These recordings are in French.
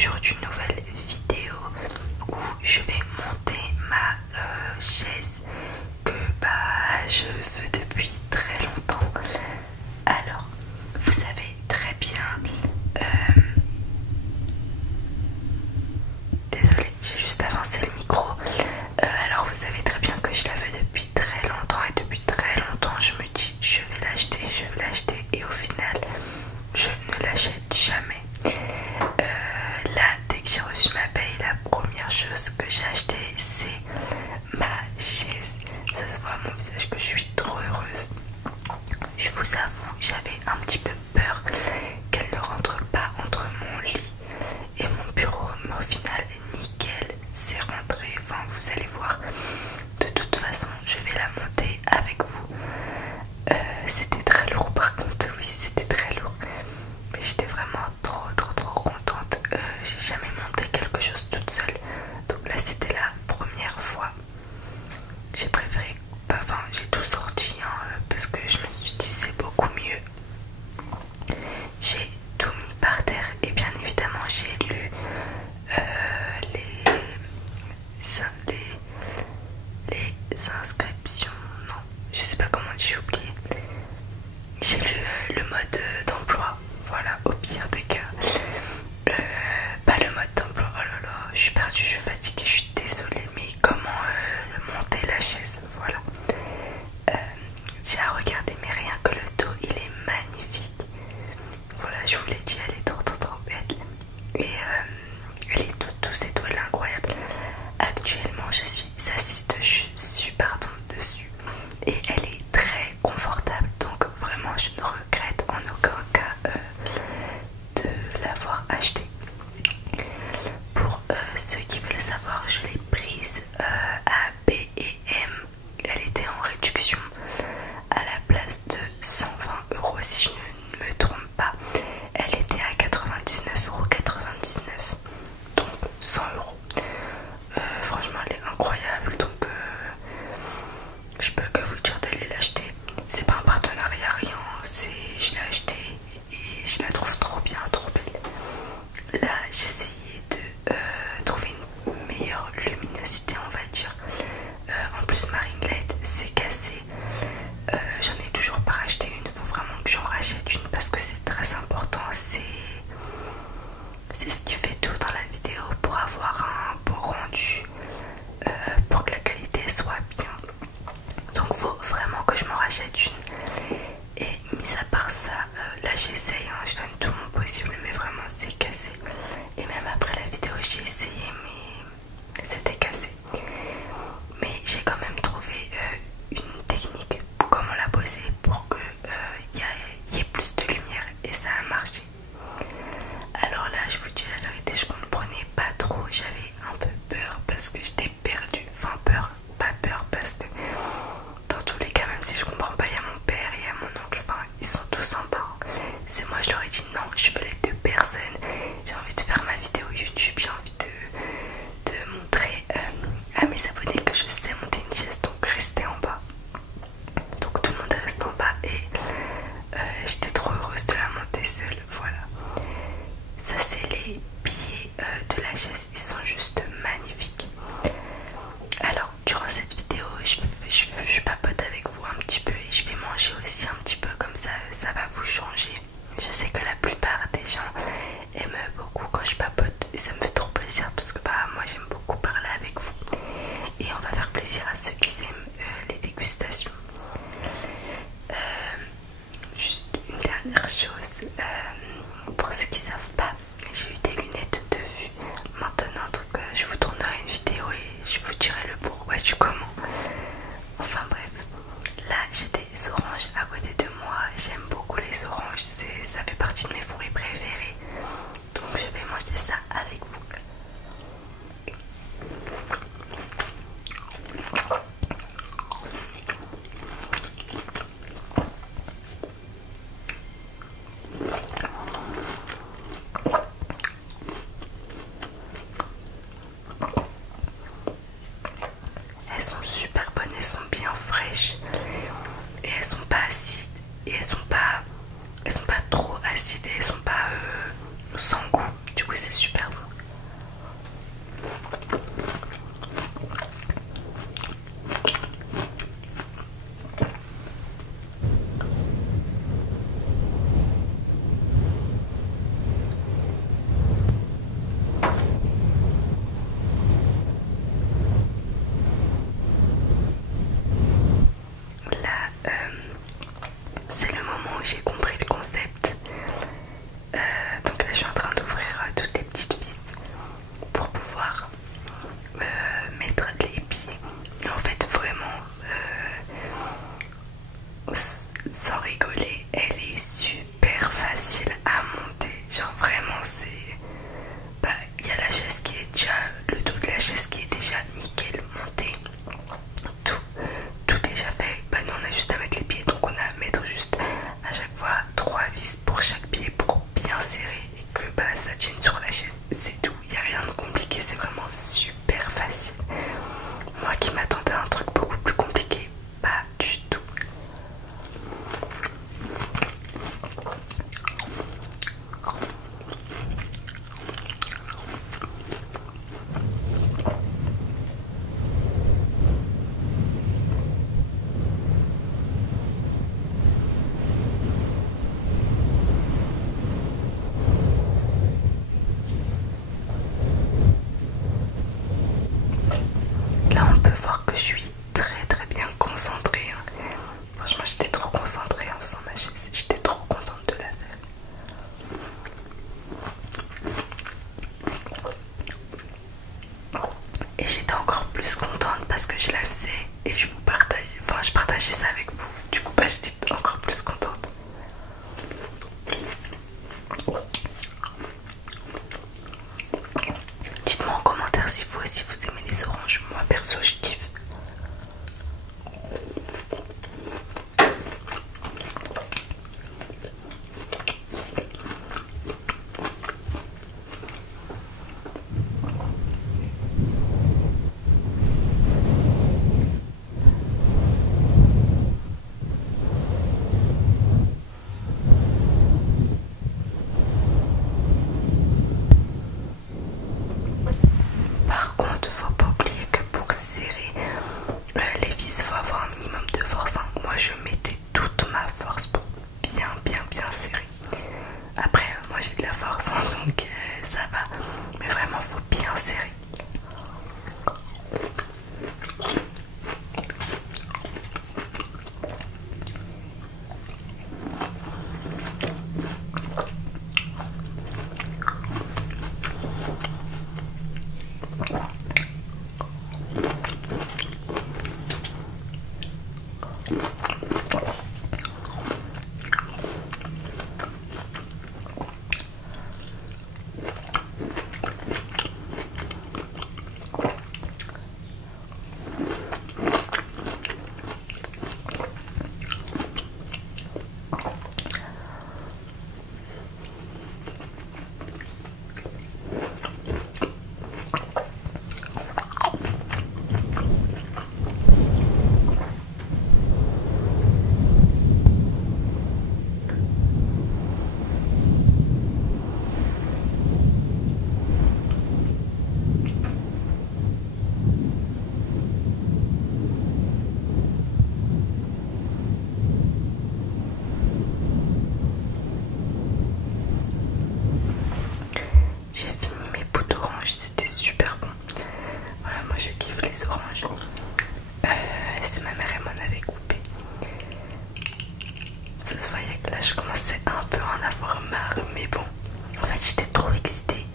aujourd'hui une nouvelle vidéo où je vais monter ma chaise que je veux depuis très longtemps. Alors, vous savez très bien, désolée, j'ai juste avancé le micro. Alors vous savez très bien que je la veux depuis très longtemps et depuis très longtemps je me dis je vais l'acheter et au final je ne l'achète jamais. Là, dès que j'ai reçu ma paye, la première chose que j'ai acheté c'est ma chaise. Ça se voit à mon visage que je suis trop heureuse. Je vous avoue, j'avais un petit peu peur qu'elle ne rentre pas entre mon lit et mon bureau, mais au final nickel, c'est rentré. Enfin vous allez voir, de toute façon je vais la monter avec vous. C'était très lourd par contre, oui c'était très lourd, mais j'étais vraiment trop contente. J'ai jamais monté quelque chose toute seule, donc là c'était la première fois. J'ai préféré, enfin j'ai tout sorti parce que je me suis dit c'est beaucoup mieux. J'ai tout mis par terre et bien évidemment j'ai lu les inscriptions, non je sais pas comment on dit, j'ai oublié. J'ai lu le mode d'emploi, voilà, au pire des cas. Pas le mode d'emploi, oh là là, je suis perdue, je suis fatiguée, je suis désolée, mais comment monter la chaise, voilà. J'ai à regarder, mais rien que le dos, il est magnifique. Voilà, je vous l'ai dit, elle est trop belle. Et elle est toute douce et tout, elle est incroyable. Actuellement, je suis assise dessus, dessus. Et elle est très confortable, donc vraiment, je ne regrette en aucun cas de l'avoir achetée. Pour ceux qui veulent savoir, je l'ai prise à B et M. Elle était en réduction à la place de 120 € si je ne me trompe pas. Elle était à 99,99 €, donc 100 €. Franchement elle est incroyable, donc je peux que vous dire d'aller l'acheter. C'est pas un partenariat, rien, je l'ai acheté et je la trouve trop bien, trop belle. Là j'ai essayé de trouver une meilleure luminosité, on va dire. En plus ma ring light s'est cassée. J'en ai toujours pas racheté une, il faut vraiment que j'en rachète une parce que c'est très important. C'est ce qui fait tout dans la vidéo pour avoir un beau rendu, pour que la qualité soit bien. Donc faut vraiment que je m'en rachète une. Et mis à part ça, là j'essaye, je donne tout mon possible, mais vraiment c'est cassé. Et même après la vidéo j'ai essayé, mais c'était cassé. Mais j'ai quand même trouvé une technique pour comment la poser pour que y ait plus de lumière, et ça a marché. Alors là je vous dis la vérité, je comprenais pas trop, j'avais un peu peur parce que j'étais perdue. Enfin peur, pas peur parce que dans tous les cas, même si je comprends pas, il y a mon père et il y a mon oncle, enfin ils sont tous sympas. C'est moi, je leur ai dit non, je veux les deux personnes, j'ai envie de faire ma vidéo YouTube, j'ai envie de montrer à mes abonnés que je sais monter une chaise, donc restez en bas. Donc tout le monde reste en bas et j'étais trop heureuse de la monter seule, voilà. Ça c'est les billets de la chaise, ils sont juste magnifiques. Alors durant cette vidéo je papote avec vous un petit peu et je vais manger aussi un petit peu, comme ça ça va vous changer. Je sais que la plupart des gens aiment beaucoup quand je papote et ça me fait trop plaisir parce que moi j'aime beaucoup parler avec vous. Et on va faire plaisir à ceux qui aiment les dégustations. Juste une dernière chose, pour ceux qui savent pas, j'ai eu des lunettes de vue. Maintenant, donc, je vous tourne pinceau, je kiffe. Par contre, faut pas oublier que pour serrer les vis, faut avoir un minimum de force, hein. Moi, je mettais toute ma force pour bien serrer. Après, moi j'ai de la force, hein, donc ça va. Mais vraiment, faut bien serrer. J'ai fini mes bouts d'orange, c'était super bon. Voilà, moi je kiffe les oranges. C'est ma mère, elle m'en avait coupé. Ça se voyait que là je commençais un peu à en avoir marre, mais bon. En fait, j'étais trop excitée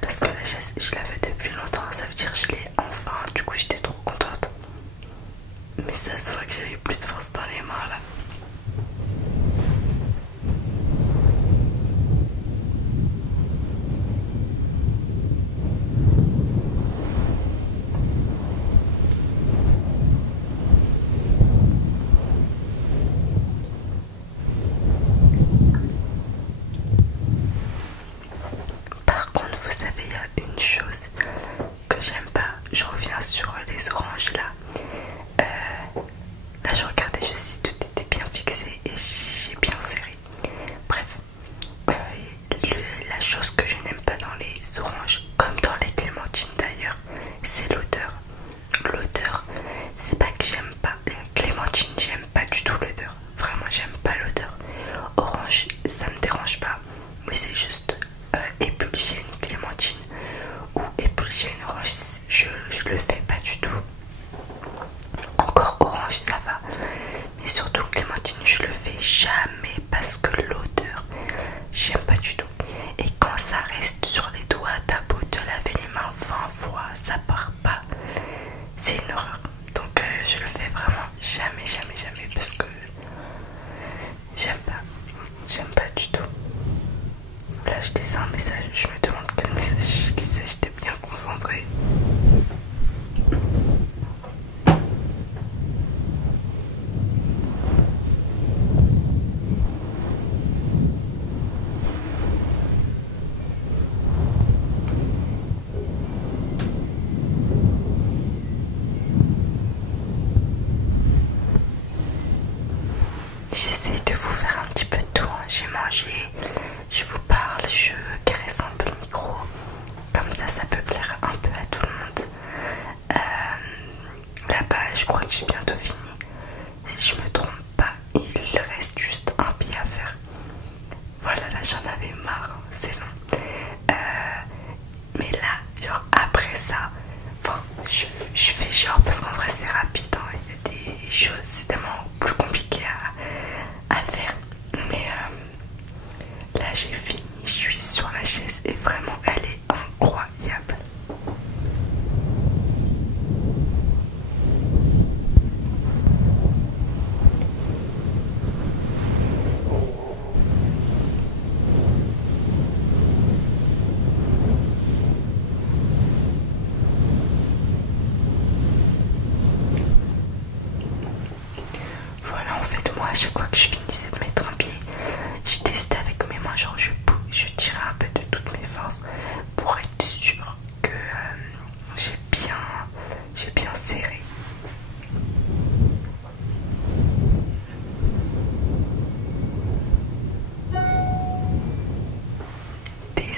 parce que là je l'avais depuis longtemps, ça veut dire que je l'ai enfin. Du coup, j'étais trop contente. Mais ça se voit que j'avais plus de force dans les mains là. Par contre, vous savez, il y a une chose que j'aime pas. Je reviens sur les oranges là. Là, je regardais juste si tout était bien fixé et j'ai bien serré. Bref, la chose que je n'aime pas dans les oranges, comme dans les clémentines d'ailleurs, c'est l'odeur. L'odeur, c'est pas que j'aime pas. Les clémentines, j'aime pas du tout l'odeur. Vraiment, j'aime pas l'odeur. Orange, ça me dérange pas. Mais c'est juste éplucher une clémentine ou éplucher une orange, je le fais pas du tout. Encore orange, ça va. Mais surtout clémentine, je le fais jamais parce que l'odeur, j'aime pas du tout. Et quand ça reste sur les doigts, t'as beau te laver les mains 20 fois, ça part pas. C'est une horreur. Donc je le fais vraiment jamais parce que j'aime pas du tout. Là je disais un message, je me demande quel message je disais, j'étais bien concentrée.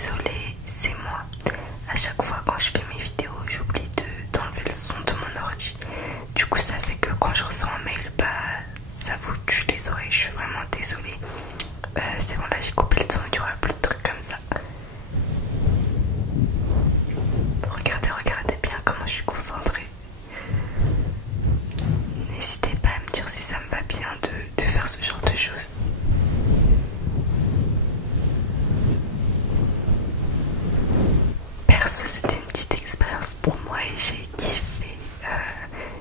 désolée, c'est moi. À chaque fois quand je fais mes vidéos, j'oublie d'enlever le son de mon ordi. Du coup, ça fait que quand je reçois un mail, bah ça vous tue les oreilles. Je suis vraiment désolée. C'est bon, là j'ai coupé le son, il n'y aura plus de trucs comme ça. Regardez bien comment je suis concentrée. N'hésitez pas à me dire si ça me va bien de faire ce genre de choses. Perso, c'était une petite expérience pour moi et j'ai kiffé.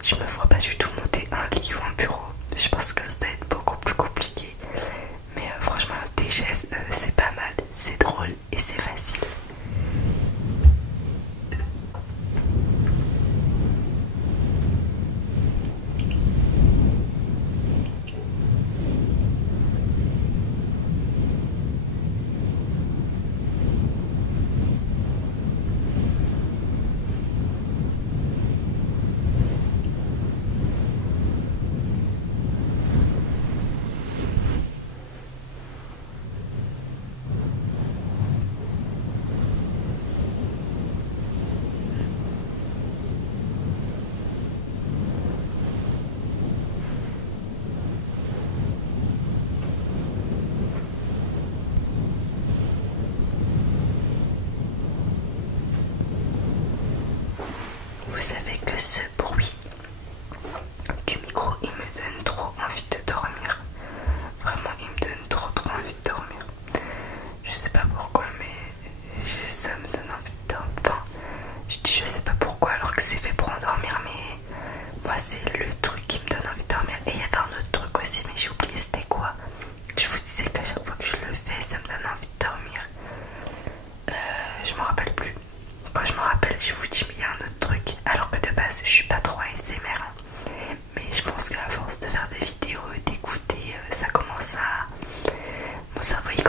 Je me vois pas du tout monter un lit ou un bureau. Je pense que ça doit être beaucoup plus compliqué. Mais franchement, des chaises, c'est pas mal, c'est drôle et c'est facile. Vous savez que ce bruit du micro, il me donne trop envie de dormir. Vraiment, il me donne trop envie de dormir. Je sais pas pourquoi, mais ça me donne envie de dormir. Enfin, je dis je sais pas pourquoi alors que c'est fait pour endormir, mais moi c'est le truc qui me donne envie de dormir. Et il y avait un autre truc aussi, mais j'ai oublié c'était quoi. Je vous disais qu'à chaque fois que je le fais, ça me donne envie de dormir. Je m'en rappelle plus. Quand je me rappelle, je vous dis, mais il y a un autre truc. Alors que de base, je suis pas trop ASMR. Mais je pense qu'à force de faire des vidéos, d'écouter, ça commence à... Mon cerveau il